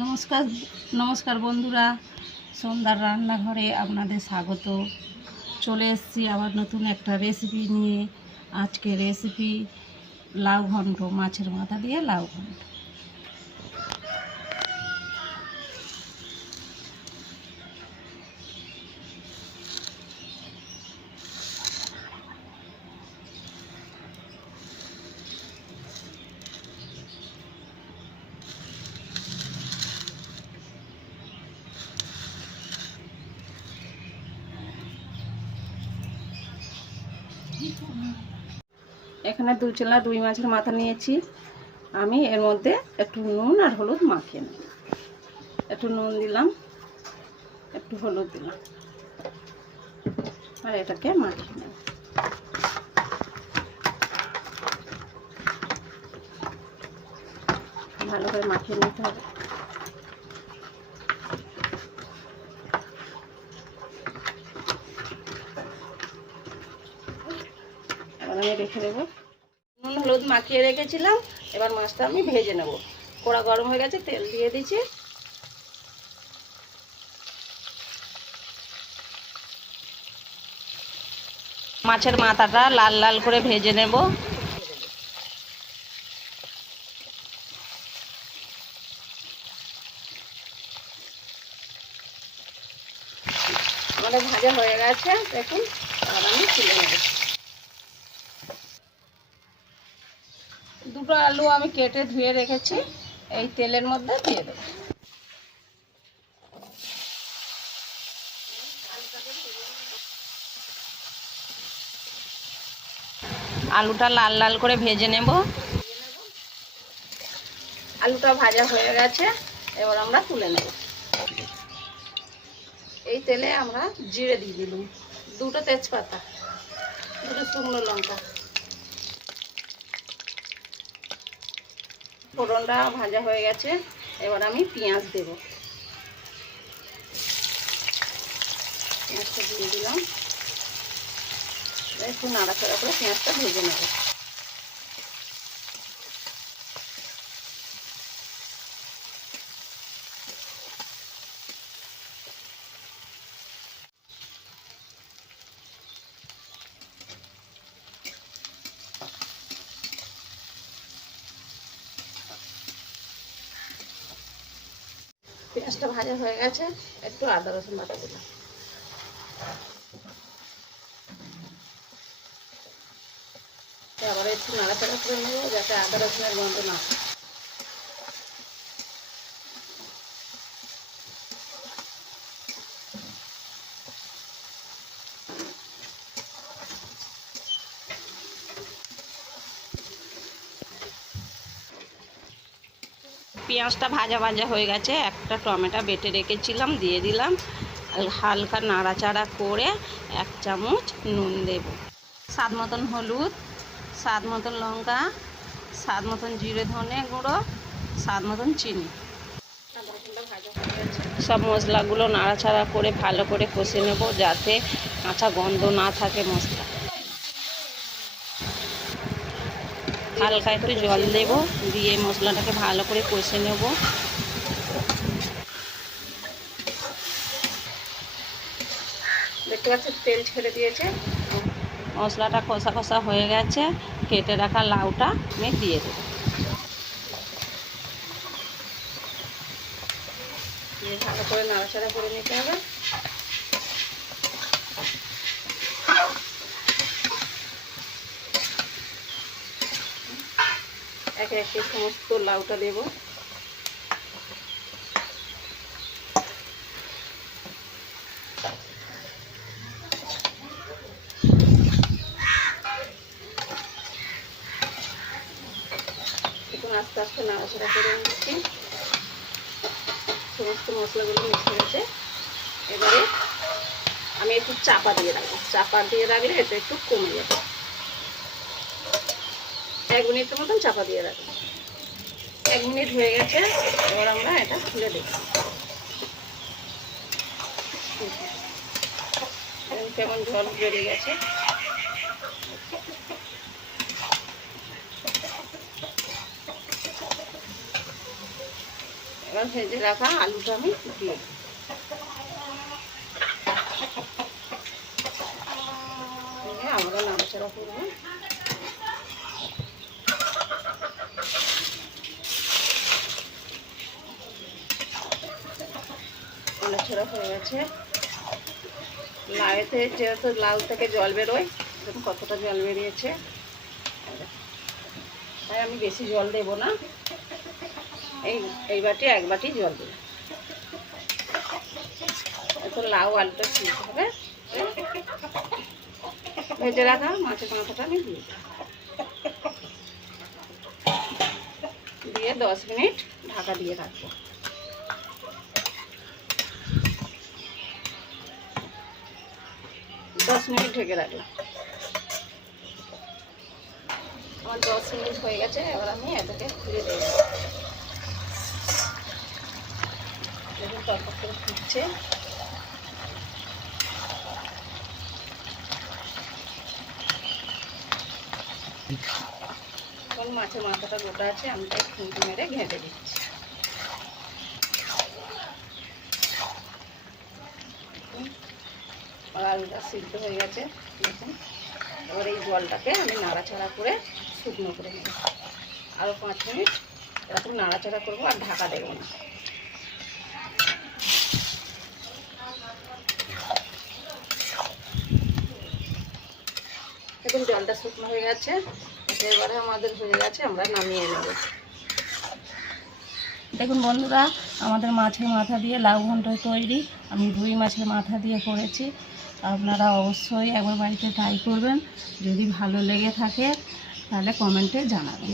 নমস্কার নমস্কার বন্ধুরা, সন্ধ্যার রান্নাঘরে আপনাদের স্বাগত। চলে এসেছি আবার নতুন একটা রেসিপি নিয়ে। আজকে রেসিপি লাউ ঘন্ট, মাছের মাথা দিয়ে লাউ ঘন্ট। এখানে 2 চেলা রুই মাছের মাথা নিয়েছি। আমি এর মধ্যে একটু নুন আর হলুদ মাখিয়ে নেব। একটু নুন দিলাম, একটু হলুদ দিলাম, আর এটাকে মাখিয়ে নেব। ভালো করে মাখিয়ে নিতে হবে। এবার আমি রেখে দেবো। নুন হলুদ মাখিয়ে রেখেছিলাম, এবার মাছটা আমি ভেজে নেব। কড়া গরম হয়ে গেছে, তেল দিয়ে দিচ্ছি। মাছের মাথাটা লাল লাল করে ভেজে নেব। আমাদের ভাজা হয়ে গেছে, দেখুন। আর আমি তুলে নেব। দুটো আলু আমি কেটে ধুয়ে রেখেছি, এই তেলের মধ্যে দিয়ে দেব। আলুটা লাল লাল করে ভেজে নেব। আলুটা ভাজা হয়ে গেছে, এবার আমরা তুলে নেব। এই তেলে আমরা জিরে দিয়ে দিলাম, 2টো তেজপাতা, 2টো শুকনো লঙ্কা। ফোড়নটা ভাজা হয়ে গেছে, এবার আমি পেঁয়াজ দেব। পেঁয়াজটা দিয়ে দিলাম, একটু নাড়াচাড়া করে পেঁয়াজটা ভেজে নেব। পেঁয়াজটা ভাজা হয়ে গেছে, একটু আদা রসুন বাটা দিলাম। আবার একটু নাড়াচাড়া করে নেব, যাতে আদা রসুনের গন্ধ না হয়। পেঁয়াজটা ভাজা ভাজা হয়ে গেছে, একটা টমেটো বেটে রেখেছিলাম দিয়ে দিলাম। হালকা নাড়াচাড়া করে 1 চামচ নুন দেব, স্বাদ মতন হলুদ, স্বাদ মতন লঙ্কা, স্বাদ মতন জিরে ধনে গুঁড়ো, স্বাদ মতন চিনি। সব মশলাগুলো নাড়াচাড়া করে ভালো করে কষে নেব, যাতে কাঁচা গন্ধ না থাকে মশলা। হালকা একটু জল দেব, দিয়ে মশলাটাকে ভালো করে কষে নেব। দেখতে পাচ্ছেন তেল ছেড়ে দিয়েছে, মশলাটা কষা কষা হয়ে গেছে। কেটে রাখা লাউটা আমি দিয়ে দেব। দিয়ে ভালো করে নাড়াচাড়া করে নিতে হবে। একে একে সমস্ত লাউটা দেব। এখন আস্তে আস্তে নাড়াচাড়া করে নিচ্ছি। সমস্ত মশলাগুলো মিশে গেছে। এবারে আমি একটু চাপা দিয়ে রাখবো। চাপা দিয়ে রাখলে এটা একটু কমে যাবে। 1 মিনিটের মতন চাপা দিয়ে রাখবো। 1 মিনিট হয়ে গেছে, এবার আমরা এটা খুলে দেব। কেমন ঝোল বেরিয়ে গেছে। এবার ভেজে রাখা আলুটা আমি দিয়ে আমরা নাড়াচাড়া করবো। নাড়াচাড়া হয়ে গেছে। লাউতে যেহেতু লাউ থেকে জল বেরোয়, দেখুন কতটা জল বেরিয়েছে। তাই আমি বেশি জল দেব না, এই বাটি এক বাটি জল দেব। তো লাউ আলুটা সিদ্ধ হবে। ভেজে রাখা মাছের মাথাটা আমি দিয়ে দিয়ে 10 মিনিট ঢাকা দিয়ে রাখবো। 10 মিনিট ঢেকে রাখলাম। আমার 10 মিনিট হয়ে গেছে। এবার আমি এটাকে খুলে দেবো। দেখুন তরকারি করে ফুটছে। এখন মাছের মাথাটা গোটা আছে, আমি তাই খুঁটি মেরে ঘেঁটে দিচ্ছি। আর আলুটা সিদ্ধ হয়ে গেছে দেখুন। এবার এই জলটাকে আমি নাড়াচাড়া করে শুকনো করে নেব। আরও 5 মিনিট এরকম নাড়াচাড়া করবো, আর ঢাকা দেবো না। দেখুন জলটা শুকনো হয়ে গেছে। এবারে আমাদের হয়ে গেছে, আমরা নামিয়ে নেব। দেখুন বন্ধুরা, আমাদের মাছের মাথা দিয়ে লাউ ঘন্ট তৈরি। আমি রুই মাছের মাথা দিয়ে করেছি। আপনারা অবশ্যই একবার বাড়িতে ট্রাই করবেন। যদি ভালো লেগে থাকে তাহলে কমেন্টে জানাবেন।